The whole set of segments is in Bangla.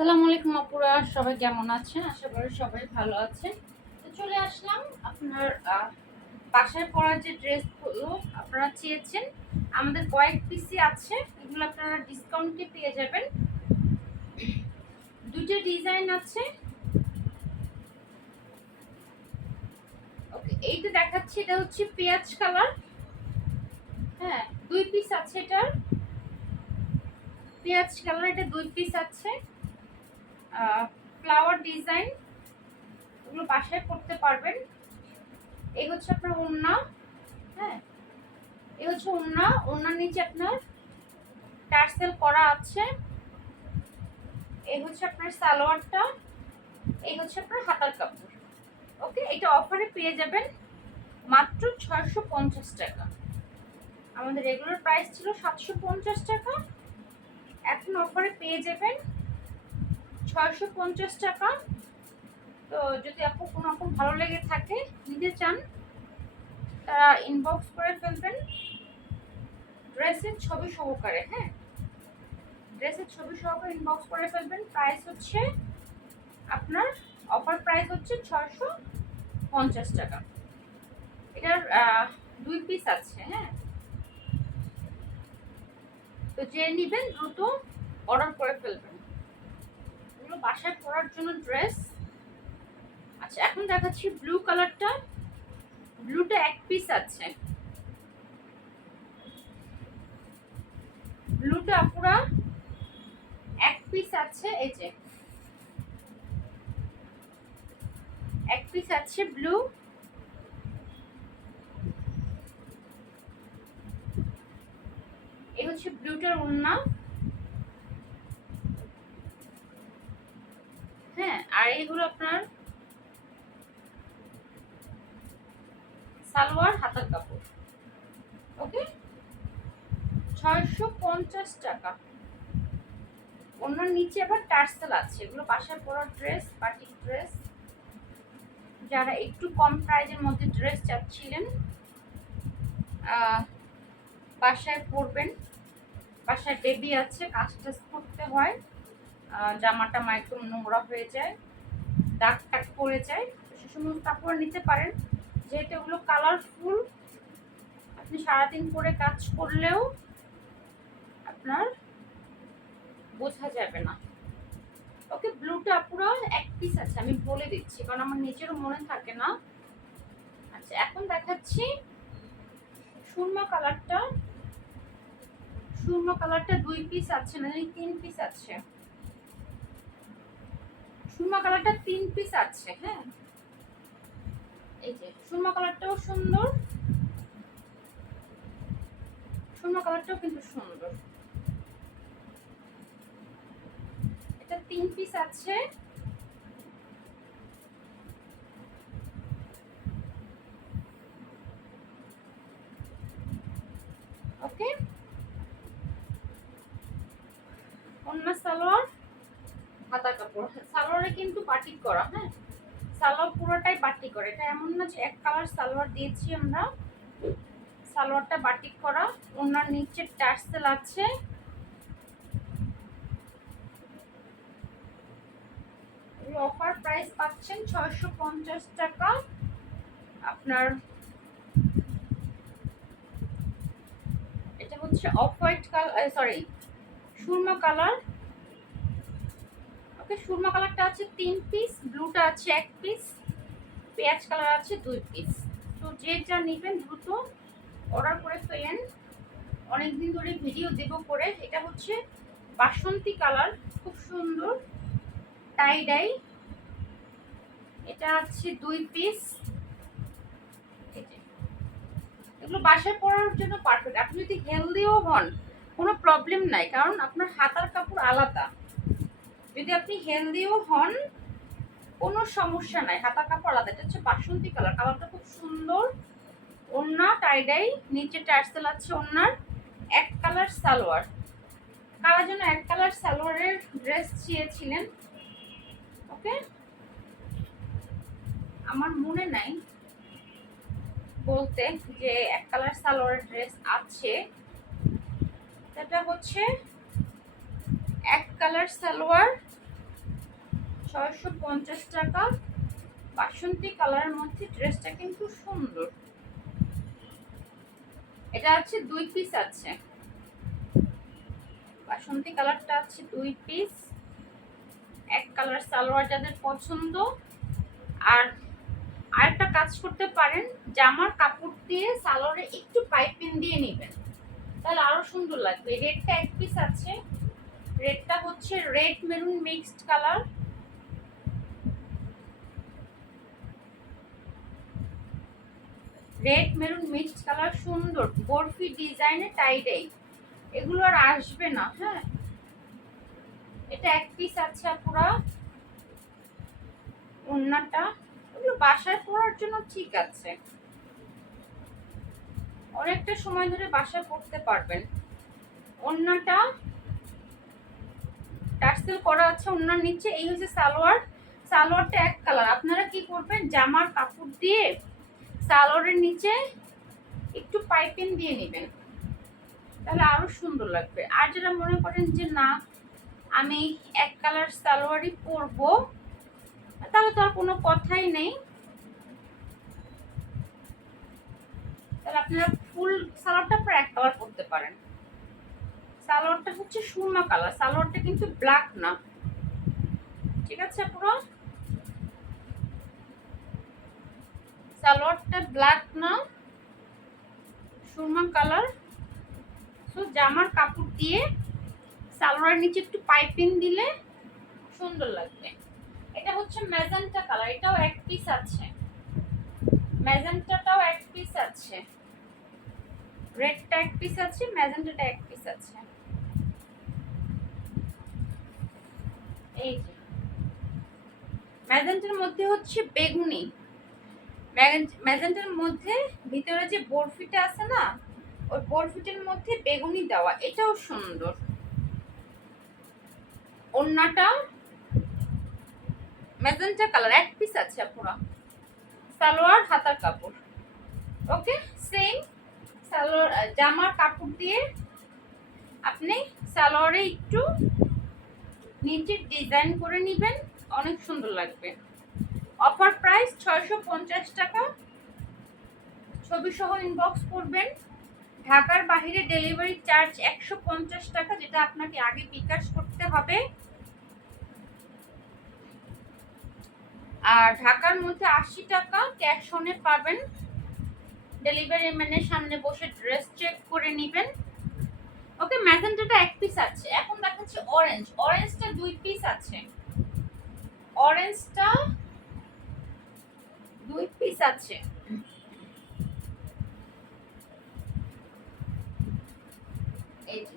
আসসালামু আলাইকুম আপুরা, সবাই কেমন আছেন? আশা করি সবাই ভালো আছেন। তো চলে আসলাম আপনার বাসায় পরার যে ড্রেসগুলো আপনারা চেয়েছেন, আমাদের কয়েক পিসই আছে। এগুলো আপনারা ডিসকাউন্টে পেয়ে যাবেন। দুটো ডিজাইন আছে। ওকে, এইটা দেখাচ্ছি, এটা হচ্ছে পেঁয়াজ কালার। হ্যাঁ, দুই পিস আছে এটার। পেঁয়াজ কালার, এটা দুই পিস আছে। ফ্লাওয়ার ডিজাইন, এগুলো বাসায় পরতে পারবেন। এই হচ্ছে আপনার ওড়না। হ্যাঁ, এই হচ্ছে ওড়না। ওড়নার নিচে আপনার টার্সেল করা আছে। এই হচ্ছে আপনার সালোয়ারটা। এই হচ্ছে আপনার হাতার কাপড়। ওকে, এটা অফারে পেয়ে যাবেন মাত্র 650 টাকা। আমাদের রেগুলার প্রাইস ছিল 750 টাকা, এখন অফারে পেয়ে যাবেন 650 টাকা। তো যদি আপু কোনো রকম ভালো লেগে থাকে, নিতে চান, তারা ইনবক্স করে ফেলবেন ড্রেসের ছবি সহকারে। হ্যাঁ, ড্রেসের ছবি সহকারে ইনবক্স করে ফেলবেন। প্রাইস হচ্ছে আপনার, অফার প্রাইস হচ্ছে 650 টাকা। এটার দুই পিস আছে। হ্যাঁ, তো যে নেবেন দ্রুত অর্ডার করে ফেলবেন। এগুলো বাসায় পরার জন্য ড্রেস। আচ্ছা, এখন দেখাচ্ছি ব্লু কালারটা। ব্লুটা এক পিস আছে। ব্লুটা পুরা এক পিস আছে। এই যে এক পিস আছে ব্লু। এই হচ্ছে ব্লুটার ওড়না। হ্যাঁ, আর এইগুলো আপনার সালোয়ার, হাতার কাপড়। ওকে, 650 টাকা। ওনার নিচে আবার টার্সেল আছে। এগুলো বাসায় পরার ড্রেস, পার্টি ড্রেস। যারা একটু কম প্রাইজের মধ্যে ড্রেস চাচ্ছিলেন, বাসায় পরবেন, বাসায় বেবি আছে, কাজ টাজ করতে হয়, জামাটা একটু নোংরা হয়ে যায়, দাগ টাগ পড়ে যায়, সে সমস্ত কাপড় নিতে পারেন। যেহেতু এগুলো কালারফুল, আপনি সারাদিন পরে কাজ করলেও আপনার বোঝা যাবে না। ওকে, ব্লুটা পুরো এক পিস আছে, আমি বলে দিচ্ছি কারণ আমার নিজেরও মনে থাকে না। আচ্ছা, এখন দেখাচ্ছি সুরমা কালারটা। সুরমা কালারটা দুই পিস আছে, মানে তিন পিস আছে। সুরমা কালারটা তিন পিস আছে। হ্যাঁ, এই যে সুরমা কালারটাও সুন্দর। সুরমা কালারটাও কিন্তু সুন্দর। এটা তিন পিস আছে। ওকে, ওন্না সালোয়ার, হাতা কাপড়। সালোয়ারে কিন্তু বাটিক করা। হ্যাঁ, সালোয়ার পুরোটাই বাটিক করা। এটা এমন না যে এক কালার সালোয়ার দিয়েছি আমরা। সালোয়ারটা বাটিক করা। ওনার নিচে টার্সেল আছে। অফার প্রাইস পাচ্ছেন 650 টাকা। আপনার এটা হচ্ছে অফ হোয়াইট কালার, সরি সুরমা কালার। ওকে, সুরমা কালারটা আছে তিন পিস, ব্লুটা আছে এক পিস, পেঁয়াজ কালার আছে দুই পিস। তো যেটা নেবেন দ্রুত অর্ডার করে ফেলেন। অনেকদিন ধরে ভিডিও দেব করে। এটা হচ্ছে বাসন্তী কালার, খুব সুন্দর টাই ডাই। এটা আছে দুই পিস। এগুলো বাসায় পরার জন্য পারফেক্ট। আপনি যদি হেলদিও হন, কোনো প্রবলেম নাই, কারণ আপনার হাতার কাপড় আলাদা। যদি আপনি হেলদিও হন, কোনো সমস্যা নাই, হাতার কাপড় আলাদা। এটা হচ্ছে বাসন্তী কালার। কালারটা খুব সুন্দর। ওড়না টাইডাই, নিচে টার্সেল আছে। ওড়নার এক কালার সালোয়ার। কারার জন্য এক কালার সালোয়ারের ড্রেস চেয়েছিলেন? ওকে, আমার মনে নাই বলতে যে এক কালার সালোয়ারের ড্রেস আছে। সেটা হচ্ছে এক কালার সালোয়ার, 650 টাকা। বাসন্তী কালারের মধ্যে ড্রেসটা কিন্তু সুন্দর। এটা আছে 2 পিস আছে, বাসন্তী কালারটা আছে 2 পিস। এক কালার সালোয়ার যাদের পছন্দ। আর আরেকটা কাজ করতে পারেন, জামার কাপড় দিয়ে সালোয়ারে একটু পাইপিং দিয়ে নেবেন, তাহলে আরো সুন্দর লাগবে। রেডটা 1 পিস আছে, রেডটা হচ্ছে red maroon mixed colour. Red maroon mixed colour, সুন্দর বরফি ডিজাইনে টাইডাই, এগুলো আর আসবে না। হ্যাঁ, এটা 1 পিস আছে পুরা। ওড়নাটা এগুলো বাসায় পরার জন্য ঠিক আছে, অনেকটা সময় ধরে বাসায় পরতে পারবেন। ওড়নাটা টার্সেল করা আছে ওড়নার নিচে। এই হচ্ছে সালোয়ার, সালোয়ারটা 1 কালার। আপনারা কি করবেন, জামার কাপড় দিয়ে সালোয়ারের নিচে একটু পাইপিং দিয়ে নেবেন, তাহলে আরো সুন্দর লাগবে। আর যারা মনে করেন যে না আমি 1 কালার সালোয়ারই পরবো, তাহলে তো আর কোনো কথাই নেই, তাহলে আপনারা ফুল সালোয়ারটা পরে 1 কালার পরতে পারেন। সালোয়ারটা হচ্ছে সুরমা কালার, সালোয়ারটা কিন্তু ব্ল্যাক না, ঠিক আছে? পুরো সালোয়ারটা ব্ল্যাক না, সুরমা কালার। সো জামার কাপড় দিয়ে সালোয়ারের নিচে একটু পাইপিং দিলে সুন্দর লাগবে। এটা হচ্ছে ম্যাজেন্টা কালার, এটাও 1 পিস আছে, ম্যাজেন্টাটাও 1 পিস আছে, রেডটা 1 পিস আছে, ম্যাজেন্টাটা 1 পিস আছে। এই যে ম্যাজেন্টার মধ্যে হচ্ছে বেগুনি, ম্যাজেন্টার মধ্যে ভিতরে যে বরফিটা আছে না, ওই বরফিটার মধ্যে বেগুনি দেওয়া, এটাও সুন্দর। ওড়নাটা ম্যাজেন্টা কালার, 1 পিস আছে পুরো। সালোয়ার হাতার কাপড়, ওকে সেম সালোয়ার। জামার কাপড় দিয়ে আপনি সালোয়ারে একটু নিচে ডিজাইন করে নেবেন, অনেক সুন্দর লাগবে। অফার প্রাইস 650 টাকা। ছবি সহ ইনবক্স করবেন। ঢাকার বাইরে ডেলিভারি চার্জ 150 টাকা, যেটা আপনাকে আগে বিকাশ করতে হবে। আর ঢাকার মধ্যে 80 টাকা ক্যাশ অনে পাবেন। ডেলিভারি ম্যানের সামনে বসে ড্রেস চেক করে নেবেন। ওকে, ম্যাজেন্টাটা 1 পিস আছে। এখন দেখাচ্ছি অরেঞ্জ, অরেঞ্জটা 2 পিস আছে, অরেঞ্জটা 2 পিস আছে। এই যে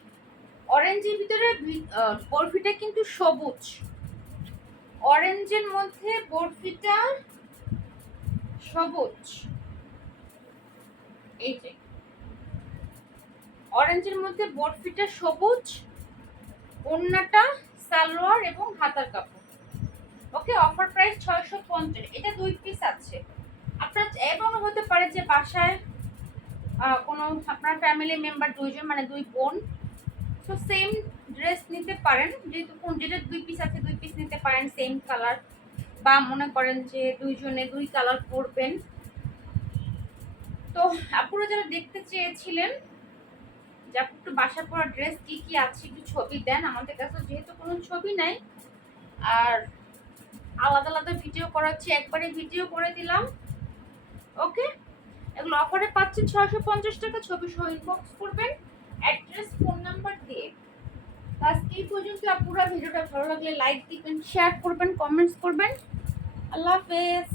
অরেঞ্জের ভিতরে বরফিটা কিন্তু সবুজ, অরেঞ্জের মধ্যে বরফিটা সবুজ। এই যে অরেঞ্জের মধ্যে বরফিটা সবুজ, ওড়নাটা সালোয়ার এবং হাতার কাপড়। ওকে, অফার প্রাইস 650। এটা 2 পিস আছে। আপনার এমনও হতে পারে যে বাসায় কোনো আপনার ফ্যামিলি মেম্বার 2 জন, মানে 2 বোন, তো সেম ড্রেস নিতে পারেন। যেহেতু যেটা 2 পিস আছে 2 পিস নিতে পারেন সেম কালার, বা মনে করেন যে 2 জনে 2 কালার পরবেন। তো আপনারা যারা দেখতে চেয়েছিলেন যে একটু বাসা পরা ড্রেস কি কি আছে একটু ছবি দেন, আমাদের কাছে যেহেতু কোনো ছবি নাই আর আলাদা আলাদা ভিডিও করাচ্ছি, একবারে ভিডিও করে দিলাম। ওকে, এগুলো অফারে পাচ্ছেন 650 টাকা। ছবি সহ ইনবক্স করবেন অ্যাড্রেস ফোন নাম্বার দিয়ে। আজকে এই পর্যন্ত। আপনারা ভিডিওটা ভালো লাগলে লাইক দিবেন, শেয়ার করবেন, কমেন্টস করবেন। আল্লাহ হাফেজ।